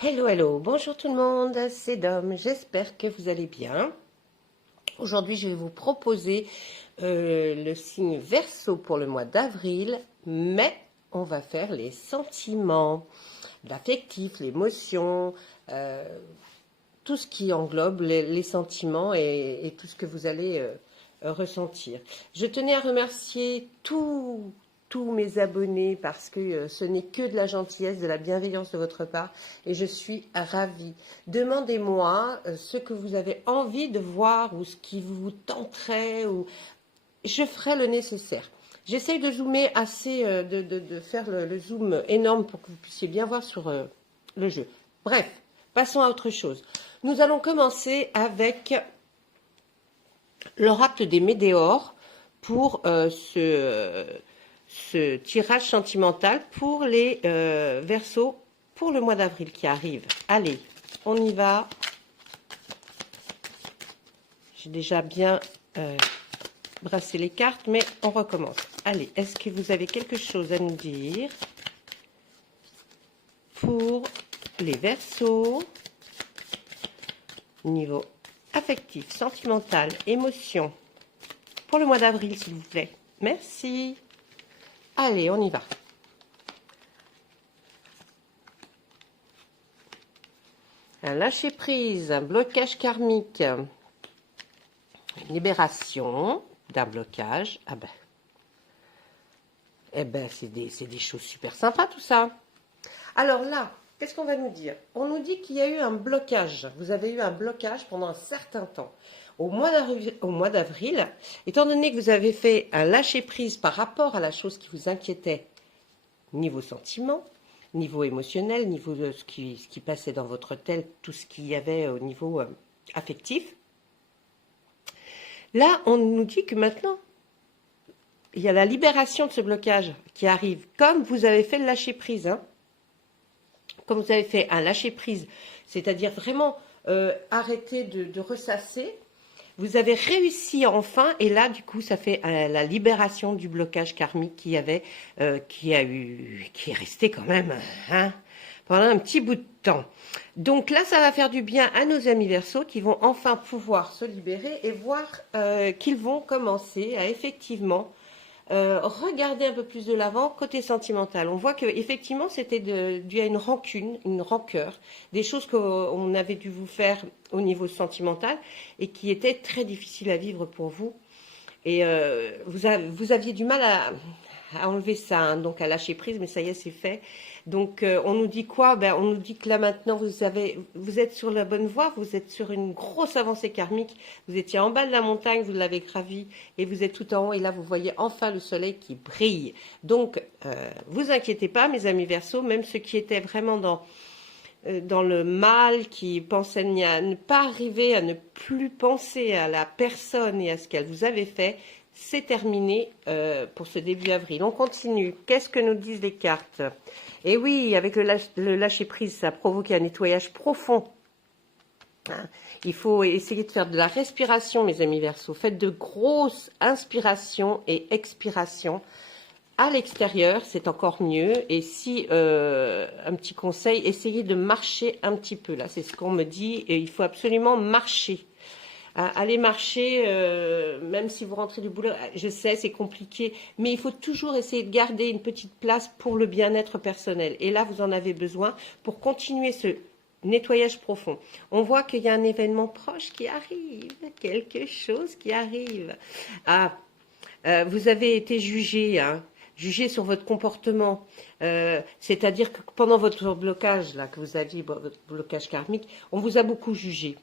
Hello, hello, bonjour tout le monde, c'est Dom, j'espère que vous allez bien. Aujourd'hui, je vais vous proposer le signe Verseau pour le mois d'avril, mais on va faire les sentiments, l'affectif, l'émotion, tout ce qui englobe les sentiments et tout ce que vous allez ressentir. Je tenais à remercier tous mes abonnés parce que ce n'est que de la gentillesse, de la bienveillance de votre part et je suis ravie. Demandez-moi ce que vous avez envie de voir ou ce qui vous tenterait ou je ferai le nécessaire. J'essaye de zoomer assez, de faire le zoom énorme pour que vous puissiez bien voir sur le jeu. Bref, passons à autre chose. Nous allons commencer avec l'oracle des météores pour ce tirage sentimental pour les Verseaux pour le mois d'avril qui arrive. Allez, on y va. J'ai déjà bien brassé les cartes, mais on recommence. Allez, est-ce que vous avez quelque chose à nous dire pour les Verseaux niveau affectif, sentimental, émotion pour le mois d'avril, s'il vous plaît. Merci. Allez, on y va. Un lâcher-prise, un blocage karmique, une libération d'un blocage. Ah ben, eh ben c'est des choses super sympas tout ça. Alors là, qu'est-ce qu'on va nous dire? On nous dit qu'il y a eu un blocage. Vous avez eu un blocage pendant un certain temps. Au mois d'avril, étant donné que vous avez fait un lâcher-prise par rapport à la chose qui vous inquiétait, niveau sentiment, niveau émotionnel, niveau de ce qui passait dans votre tête, tout ce qu'il y avait au niveau affectif, là, on nous dit que maintenant, il y a la libération de ce blocage qui arrive, comme vous avez fait le lâcher-prise, hein. Comme vous avez fait un lâcher-prise, c'est-à-dire vraiment arrêter de ressasser, vous avez réussi enfin, et là, du coup, ça fait la libération du blocage karmique qu'il y avait, qui est resté quand même hein, pendant un petit bout de temps. Donc là, ça va faire du bien à nos amis Verseaux qui vont enfin pouvoir se libérer et voir qu'ils vont commencer à effectivement regarder un peu plus de l'avant côté sentimental. On voit que effectivement c'était dû à une rancune, une rancœur, des choses qu'on avait dû vous faire au niveau sentimental et qui étaient très difficiles à vivre pour vous. Et vous aviez du mal à enlever ça, hein, donc à lâcher prise, mais ça y est, c'est fait. Donc on nous dit quoi? Ben, on nous dit que là maintenant vous êtes sur la bonne voie, vous êtes sur une grosse avancée karmique, vous étiez en bas de la montagne, vous l'avez gravi et vous êtes tout en haut et là vous voyez enfin le soleil qui brille. Donc vous inquiétez pas mes amis Verseaux, même ceux qui étaient vraiment dans le mal, qui pensaient à ne pas arriver, à ne plus penser à la personne et à ce qu'elle vous avait fait, c'est terminé pour ce début avril. On continue. Qu'est-ce que nous disent les cartes? Et oui, avec le lâcher-prise, ça provoque un nettoyage profond. Hein, il faut essayer de faire de la respiration, mes amis Verseaux. Faites de grosses inspirations et expirations. À l'extérieur, c'est encore mieux. Et si, un petit conseil, essayez de marcher un petit peu. Là, c'est ce qu'on me dit. Et il faut absolument marcher. Allez marcher, même si vous rentrez du boulot, je sais, c'est compliqué, mais il faut toujours essayer de garder une petite place pour le bien-être personnel. Et là, vous en avez besoin pour continuer ce nettoyage profond. On voit qu'il y a un événement proche qui arrive, quelque chose qui arrive. Vous avez été jugé, hein, jugé sur votre comportement, c'est-à-dire que pendant votre blocage, là, que vous aviez, votre blocage karmique, on vous a beaucoup jugé.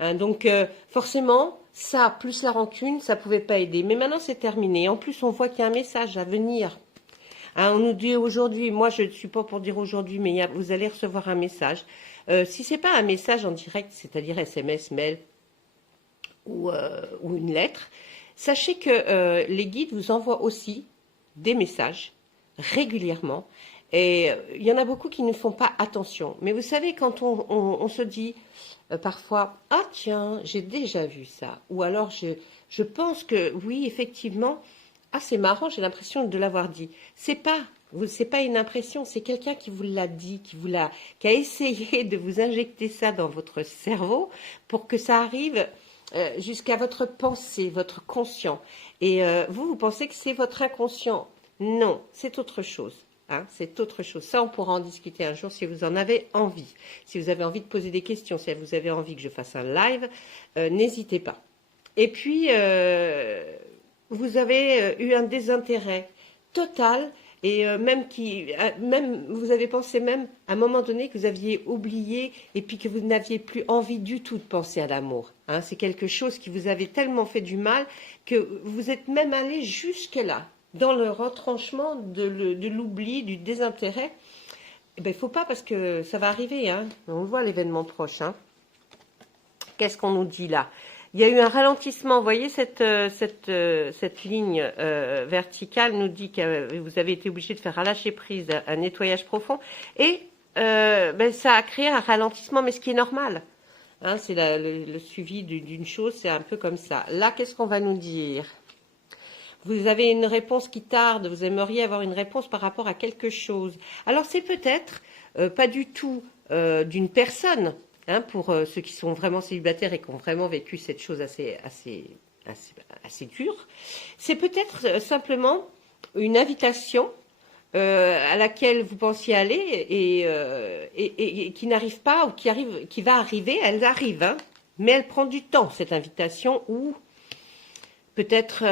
Hein, donc forcément, ça, plus la rancune, ça ne pouvait pas aider. Mais maintenant, c'est terminé. En plus, on voit qu'il y a un message à venir. Hein, on nous dit aujourd'hui, moi je ne suis pas pour dire aujourd'hui, mais vous allez recevoir un message. Si ce n'est pas un message en direct, c'est-à-dire SMS, mail ou une lettre, sachez que les guides vous envoient aussi des messages régulièrement. Et il y en a beaucoup qui ne font pas attention. Mais vous savez, quand on se dit parfois, ah tiens, j'ai déjà vu ça. Ou alors, je pense que oui, effectivement, ah c'est marrant, j'ai l'impression de l'avoir dit. C'est pas C'est pas une impression, c'est quelqu'un qui vous l'a dit, qui a essayé de vous injecter ça dans votre cerveau pour que ça arrive jusqu'à votre pensée, votre conscient. Et vous pensez que c'est votre inconscient. Non, c'est autre chose. Hein, c'est autre chose. Ça, on pourra en discuter un jour si vous en avez envie. Si vous avez envie de poser des questions, si vous avez envie que je fasse un live, n'hésitez pas. Et puis, vous avez eu un désintérêt total et même vous avez pensé même à un moment donné que vous aviez oublié et puis que vous n'aviez plus envie du tout de penser à l'amour. Hein, c'est quelque chose qui vous avait tellement fait du mal que vous êtes même allé jusque-là, dans le retranchement de l'oubli, du désintérêt. Eh ben, il ne faut pas parce que ça va arriver. Hein. On voit l'événement proche. Hein. Qu'est-ce qu'on nous dit là? Il y a eu un ralentissement. Vous voyez, cette ligne verticale nous dit que vous avez été obligé de faire un lâcher-prise, un nettoyage profond. Et ça a créé un ralentissement, mais ce qui est normal. Hein, c'est le suivi d'une chose, c'est un peu comme ça. Là, qu'est-ce qu'on va nous dire? Vous avez une réponse qui tarde, vous aimeriez avoir une réponse par rapport à quelque chose. Alors, c'est peut-être pas du tout d'une personne. Hein, pour ceux qui sont vraiment célibataires et qui ont vraiment vécu cette chose assez dure, c'est peut-être simplement une invitation à laquelle vous pensiez aller et qui n'arrive pas ou qui va arriver. Elle arrive, hein, mais elle prend du temps, cette invitation, ou peut-être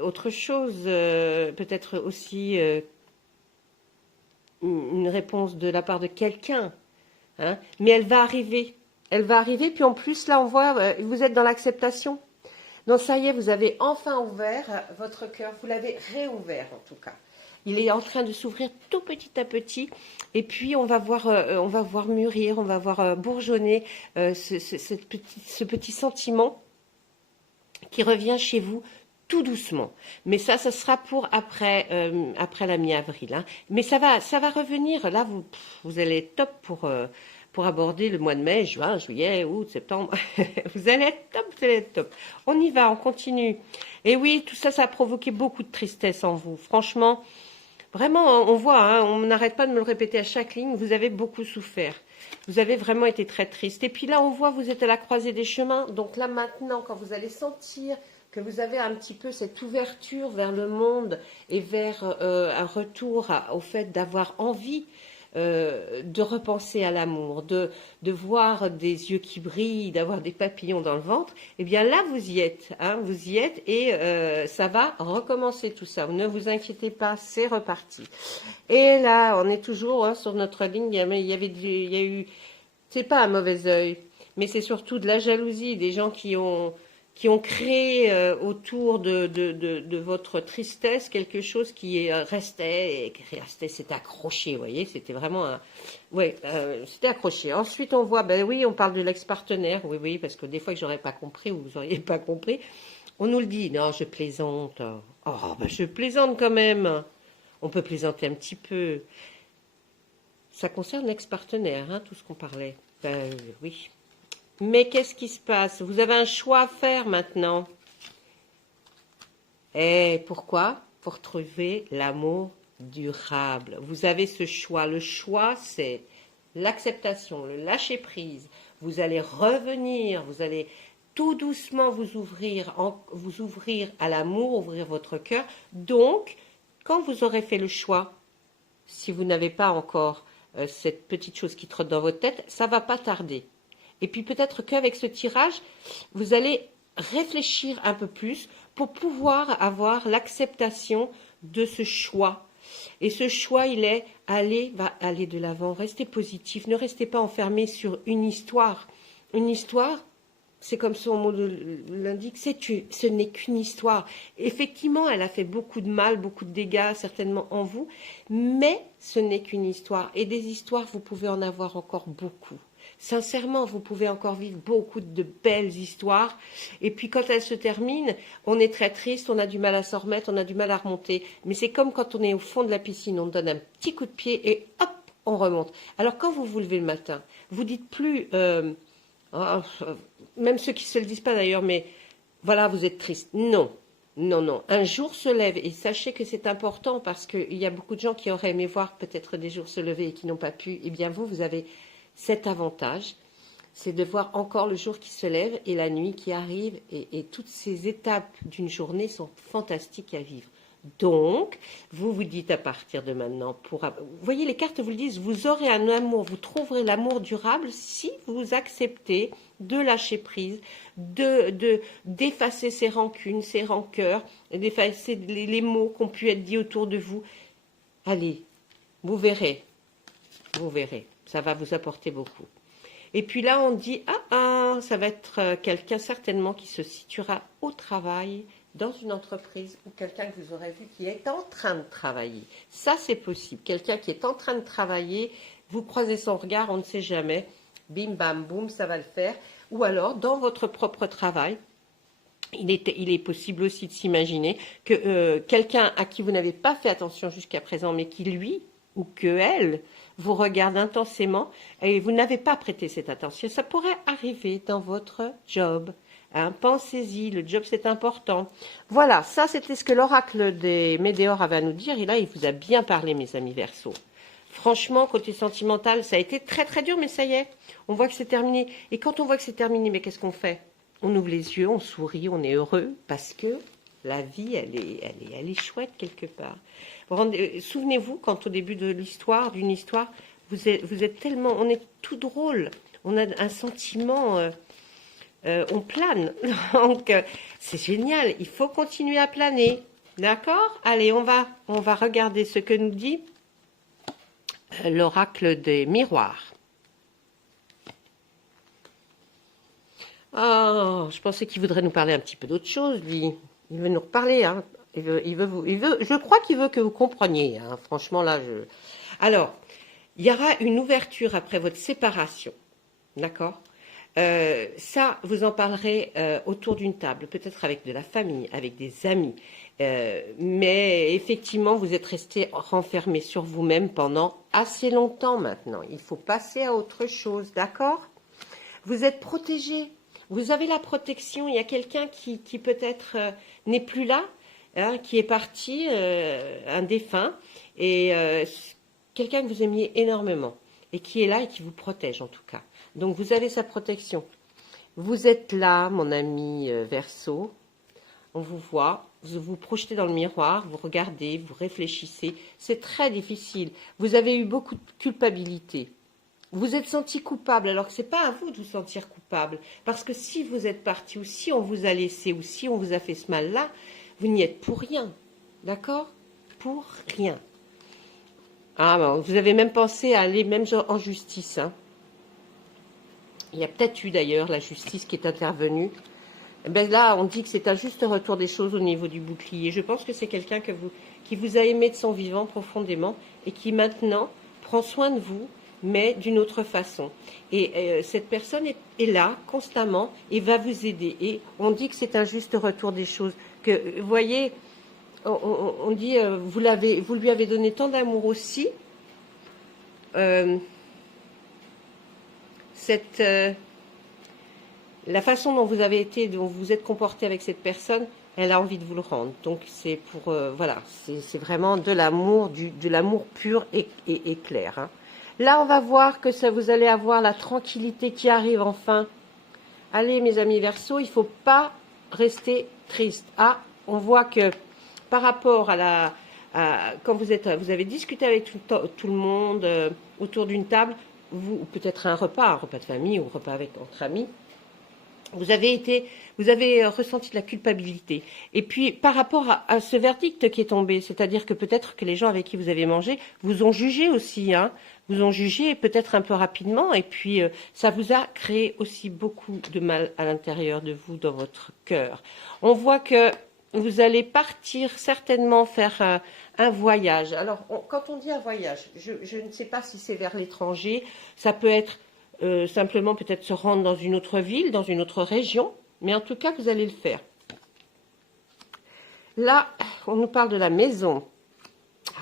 autre chose, peut-être aussi une réponse de la part de quelqu'un, hein, mais elle va arriver, puis en plus là on voit, vous êtes dans l'acceptation, donc ça y est, vous avez enfin ouvert votre cœur, vous l'avez réouvert en tout cas, il est en train de s'ouvrir tout petit à petit, et puis on va voir mûrir, on va voir bourgeonner ce petit sentiment qui revient chez vous tout doucement. Mais ça sera pour après la mi-avril. Hein. Mais ça va revenir. Là, vous allez être top pour aborder le mois de mai, juin, juillet, août, septembre. Vous allez être top. On y va, on continue. Et oui, tout ça, ça a provoqué beaucoup de tristesse en vous. Franchement, vraiment, on voit, hein, on n'arrête pas de me le répéter à chaque ligne, vous avez beaucoup souffert. Vous avez vraiment été très triste. Et puis là, on voit, vous êtes à la croisée des chemins. Donc là, maintenant, quand vous allez sentir que vous avez un petit peu cette ouverture vers le monde et vers un retour au fait d'avoir envie de repenser à l'amour, de voir des yeux qui brillent, d'avoir des papillons dans le ventre, eh bien là, vous y êtes. Hein, vous y êtes et ça va recommencer tout ça. Ne vous inquiétez pas, c'est reparti. Et là, on est toujours hein, sur notre ligne. Il y a eu, c'est pas un mauvais œil, mais c'est surtout de la jalousie, des gens qui ont créé autour de votre tristesse quelque chose qui restait, s'était accroché, vous voyez, c'était vraiment c'était accroché. Ensuite, on voit, ben oui, on parle de l'ex-partenaire, oui, parce que des fois que j'aurais pas compris ou vous auriez pas compris, on nous le dit, non, je plaisante, je plaisante quand même, on peut plaisanter un petit peu. Ça concerne l'ex-partenaire, hein, tout ce qu'on parlait, oui. Mais qu'est-ce qui se passe? Vous avez un choix à faire maintenant. Et pourquoi? Pour trouver l'amour durable. Vous avez ce choix. Le choix, c'est l'acceptation, le lâcher-prise. Vous allez revenir, vous allez tout doucement vous ouvrir à l'amour, ouvrir votre cœur. Donc, quand vous aurez fait le choix, si vous n'avez pas encore cette petite chose qui trotte dans votre tête, ça ne va pas tarder. Et puis peut-être qu'avec ce tirage, vous allez réfléchir un peu plus pour pouvoir avoir l'acceptation de ce choix. Et ce choix, va aller de l'avant. Restez positif, ne restez pas enfermé sur une histoire. Une histoire, c'est comme son mot l'indique, ce n'est qu'une histoire. Effectivement, elle a fait beaucoup de mal, beaucoup de dégâts certainement en vous, mais ce n'est qu'une histoire. Et des histoires, vous pouvez en avoir encore beaucoup. Sincèrement, vous pouvez encore vivre beaucoup de belles histoires. Et puis quand elles se terminent, on est très triste, on a du mal à s'en remettre, on a du mal à remonter. Mais c'est comme quand on est au fond de la piscine, on donne un petit coup de pied et hop, on remonte. Alors quand vous vous levez le matin, vous dites plus, même ceux qui ne se le disent pas d'ailleurs, mais voilà, vous êtes triste. Non, Non, non, un jour se lève et sachez que c'est important parce qu'il y a beaucoup de gens qui auraient aimé voir peut-être des jours se lever et qui n'ont pas pu. Eh bien, vous avez cet avantage, c'est de voir encore le jour qui se lève et la nuit qui arrive et toutes ces étapes d'une journée sont fantastiques à vivre. Donc, vous vous dites à partir de maintenant, vous voyez, les cartes vous le disent, vous aurez un amour, vous trouverez l'amour durable si vous acceptez de lâcher prise, d'effacer ces rancunes, ces rancœurs, d'effacer les mots qui ont pu être dits autour de vous. Allez, vous verrez, ça va vous apporter beaucoup. Et puis là, on dit, ça va être quelqu'un certainement qui se situera au travail, dans une entreprise, ou quelqu'un que vous aurez vu qui est en train de travailler. Ça, c'est possible. Quelqu'un qui est en train de travailler, vous croisez son regard, on ne sait jamais. Bim, bam, boum, ça va le faire. Ou alors, dans votre propre travail, il est possible aussi de s'imaginer que quelqu'un à qui vous n'avez pas fait attention jusqu'à présent, mais qui, lui, ou que elle, vous regarde intensément et vous n'avez pas prêté cette attention. Ça pourrait arriver dans votre job. Hein, pensez-y, le job c'est important. Voilà, ça c'était ce que l'oracle des Météores avait à nous dire. Et là, il vous a bien parlé, mes amis Verseaux. Franchement, côté sentimental, ça a été très très dur, mais ça y est, on voit que c'est terminé. Et quand on voit que c'est terminé, mais qu'est-ce qu'on fait? On ouvre les yeux, on sourit, on est heureux, parce que la vie, elle est chouette quelque part. Souvenez-vous, quand au début de l'histoire, d'une histoire, vous êtes tellement, on est tout drôle, on a un sentiment, on plane. Donc, c'est génial, il faut continuer à planer. D'accord? Allez, on va regarder ce que nous dit l'oracle des miroirs. Oh, je pensais qu'il voudrait nous parler un petit peu d'autre chose, lui. Il veut nous reparler, hein. Je crois qu'il veut que vous compreniez, hein. Franchement, là, Alors, il y aura une ouverture après votre séparation, d'accord? Ça, vous en parlerez autour d'une table, peut-être avec de la famille, avec des amis. Mais effectivement, vous êtes resté renfermé sur vous-même pendant assez longtemps maintenant. Il faut passer à autre chose, d'accord? Vous êtes protégé. Vous avez la protection. Il y a quelqu'un qui peut-être n'est plus là, hein, qui est parti, un défunt, et quelqu'un que vous aimiez énormément, et qui est là et qui vous protège en tout cas. Donc vous avez sa protection. Vous êtes là, mon ami Verseau. On vous voit, vous vous projetez dans le miroir, vous regardez, vous réfléchissez. C'est très difficile. Vous avez eu beaucoup de culpabilité. Vous êtes senti coupable, alors que ce n'est pas à vous de vous sentir coupable. Parce que si vous êtes parti, ou si on vous a laissé, ou si on vous a fait ce mal-là, vous n'y êtes pour rien. D'accord? Pour rien. Ah, bon, vous avez même pensé à aller même en justice. Hein. Il y a peut-être eu d'ailleurs la justice qui est intervenue. Ben là, on dit que c'est un juste retour des choses au niveau du bouclier. Je pense que c'est quelqu'un qui vous a aimé de son vivant profondément et qui maintenant prend soin de vous, mais d'une autre façon. Et cette personne est là constamment et va vous aider. Et on dit que c'est un juste retour des choses. Que, vous voyez, on dit, vous lui avez donné tant d'amour aussi. La façon dont vous avez été, dont vous vous êtes comporté avec cette personne, elle a envie de vous le rendre. Donc c'est pour, voilà, c'est vraiment de l'amour pur et clair. Hein. Là, on va voir que vous allez avoir la tranquillité qui arrive enfin. Allez, mes amis Verseaux, il ne faut pas rester triste. Ah, on voit que par rapport quand vous avez discuté avec tout le monde autour d'une table, ou peut-être un repas de famille ou un repas entre amis, vous avez ressenti de la culpabilité. Et puis, par rapport à ce verdict qui est tombé, c'est-à-dire que peut-être que les gens avec qui vous avez mangé vous ont jugé aussi, hein, vous ont jugé peut-être un peu rapidement, et puis ça vous a créé aussi beaucoup de mal à l'intérieur de vous, dans votre cœur. On voit que vous allez partir certainement faire un voyage. Alors, quand on dit un voyage, je ne sais pas si c'est vers l'étranger, ça peut être simplement peut-être se rendre dans une autre ville, dans une autre région, mais en tout cas, vous allez le faire. Là, on nous parle de la maison.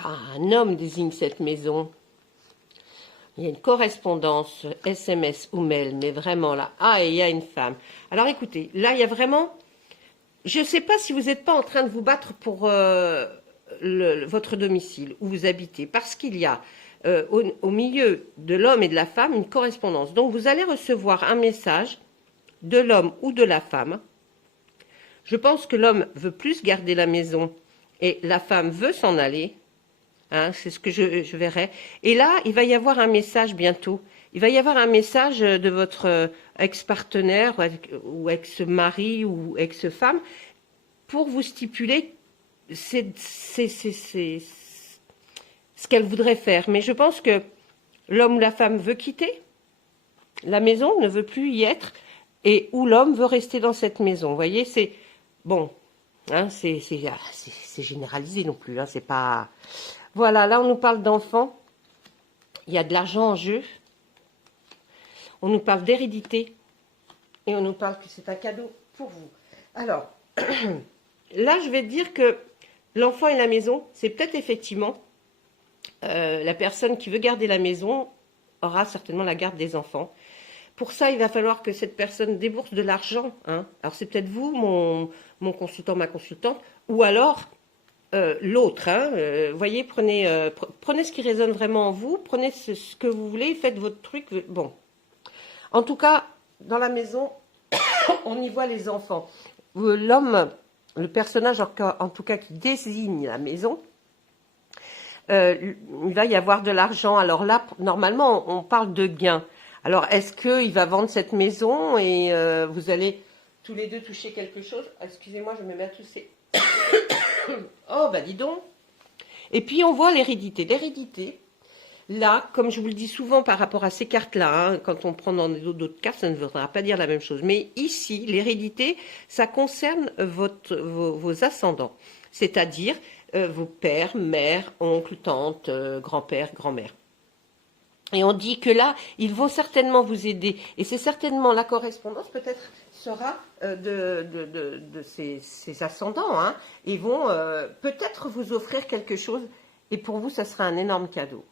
Ah, un homme désigne cette maison. Il y a une correspondance, SMS ou mail, mais vraiment là. Ah, et il y a une femme. Alors écoutez, là, il y a vraiment je ne sais pas si vous n'êtes pas en train de vous battre pour votre domicile où vous habitez, parce qu'il y a au milieu de l'homme et de la femme une correspondance. Donc vous allez recevoir un message de l'homme ou de la femme. Je pense que l'homme veut plus garder la maison et la femme veut s'en aller. Hein, c'est ce que je verrai. Et là, il va y avoir un message bientôt. Il va y avoir un message de votre ex-partenaire ou ex-mari ou ex-femme pour vous stipuler ce qu'elle voudrait faire. Mais je pense que l'homme ou la femme veut quitter la maison, ne veut plus y être, et où l'homme veut rester dans cette maison. Vous voyez, c'est bon, hein, c'est généralisé non plus. Hein, c'est pas. Voilà, là on nous parle d'enfants. Il y a de l'argent en jeu. On nous parle d'hérédité et on nous parle que c'est un cadeau pour vous. Alors, là, je vais dire que l'enfant et la maison, c'est peut-être effectivement la personne qui veut garder la maison aura certainement la garde des enfants. Pour ça, il va falloir que cette personne débourse de l'argent. Hein. Alors, c'est peut-être vous, mon consultant, ma consultante, ou alors l'autre. Hein. Voyez, prenez ce qui résonne vraiment en vous, prenez ce que vous voulez, faites votre truc. Bon. En tout cas, dans la maison, on y voit les enfants. L'homme, le personnage en tout cas qui désigne la maison, il va y avoir de l'argent. Alors là, normalement, on parle de gains. Alors, est-ce qu'il va vendre cette maison et vous allez tous les deux toucher quelque chose? Excusez-moi, je me mets à tousser. Oh, bah dis donc. Et puis, on voit l'hérédité. L'hérédité, là, comme je vous le dis souvent par rapport à ces cartes-là, hein, quand on prend dans d'autres cartes, ça ne voudra pas dire la même chose. Mais ici, l'hérédité, ça concerne vos ascendants, c'est-à-dire vos pères, mères, oncles, tantes, grands-pères, grand-mères. Et on dit que là, ils vont certainement vous aider. Et c'est certainement la correspondance, peut-être, sera de ces ascendants. Hein. Ils vont peut-être vous offrir quelque chose. Et pour vous, ça sera un énorme cadeau.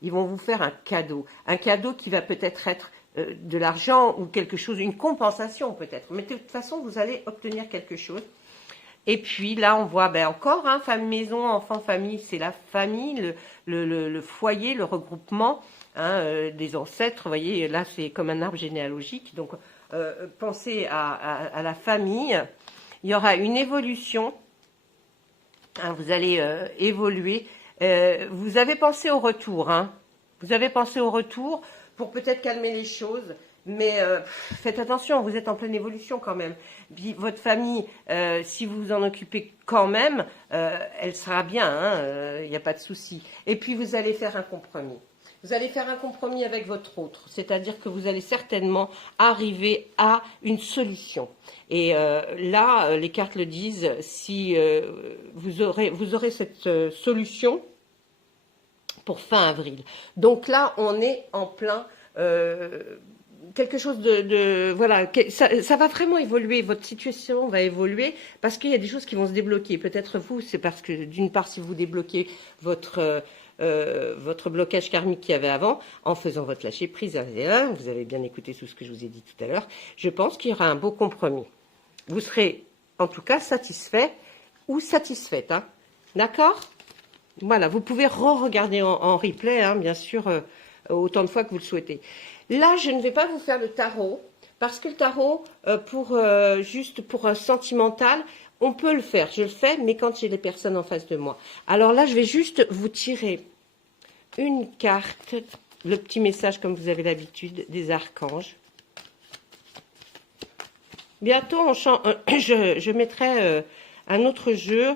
Ils vont vous faire un cadeau qui va peut-être être de l'argent ou quelque chose, une compensation peut-être. Mais de toute façon, vous allez obtenir quelque chose. Et puis là, on voit encore, hein, femme, maison, enfant, famille, c'est la famille, le foyer, le regroupement hein, des ancêtres. Vous voyez, là, c'est comme un arbre généalogique. Donc, pensez à la famille. Il y aura une évolution. Hein, vous allez évoluer. Vous avez pensé au retour, hein. Vous avez pensé au retour pour peut-être calmer les choses, mais faites attention, vous êtes en pleine évolution quand même. Puis, votre famille, si vous vous en occupez quand même, elle sera bien, hein, il n'y a pas de souci. Et puis vous allez faire un compromis. Vous allez faire un compromis avec votre autre, c'est-à-dire que vous allez certainement arriver à une solution. Et là, les cartes le disent, si vous aurez cette solution pour fin avril. Donc là, on est en plein quelque chose voilà, ça va vraiment évoluer, votre situation va évoluer parce qu'il y a des choses qui vont se débloquer. Peut-être vous, c'est parce que d'une part, si vous débloquez votre blocage karmique qu'il y avait avant, en faisant votre lâcher prise, vous avez bien écouté tout ce que je vous ai dit tout à l'heure, je pense qu'il y aura un beau compromis. Vous serez en tout cas satisfait ou satisfaite, hein. D'accord? Voilà, vous pouvez re-regarder en replay, hein, bien sûr, autant de fois que vous le souhaitez. Là, je ne vais pas vous faire le tarot, parce que le tarot, juste pour un sentimental, on peut le faire. Je le fais, mais quand j'ai les personnes en face de moi. Alors là, je vais juste vous tirer une carte, le petit message, comme vous avez l'habitude, des archanges. Bientôt, je mettrai un autre jeu.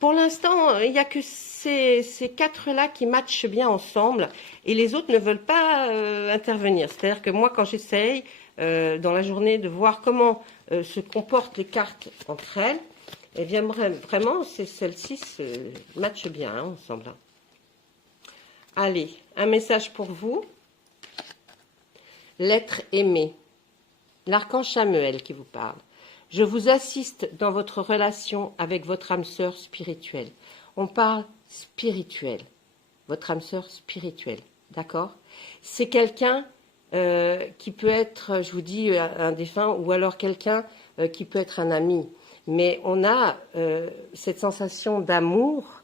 Pour l'instant, il n'y a que ces quatre-là qui matchent bien ensemble et les autres ne veulent pas intervenir. C'est-à-dire que moi, quand j'essaye dans la journée de voir comment se comportent les cartes entre elles, eh bien, vraiment, celles-ci matchent bien hein, ensemble. Allez, un message pour vous. L'être aimé. L'archange Chamuel qui vous parle. Je vous assiste dans votre relation avec votre âme sœur spirituelle. On parle spirituel. Votre âme sœur spirituelle. D'accord? C'est quelqu'un qui peut être, je vous dis, un défunt, ou alors quelqu'un qui peut être un ami. mais on a cette sensation d'amour,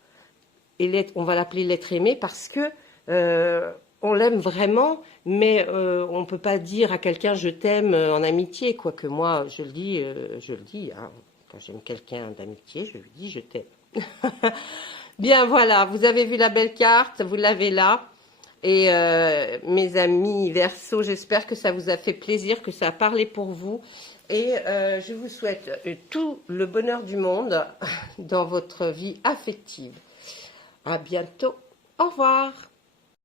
et on va l'appeler l'être aimé parce que on l'aime vraiment, mais on ne peut pas dire à quelqu'un je t'aime en amitié, quoique moi je le dis, hein. Quand j'aime quelqu'un d'amitié, je lui dis je t'aime. Bien voilà, vous avez vu la belle carte, vous l'avez là. Et mes amis Verseau, j'espère que ça vous a fait plaisir, que ça a parlé pour vous. Et je vous souhaite tout le bonheur du monde dans votre vie affective. À bientôt. Au revoir.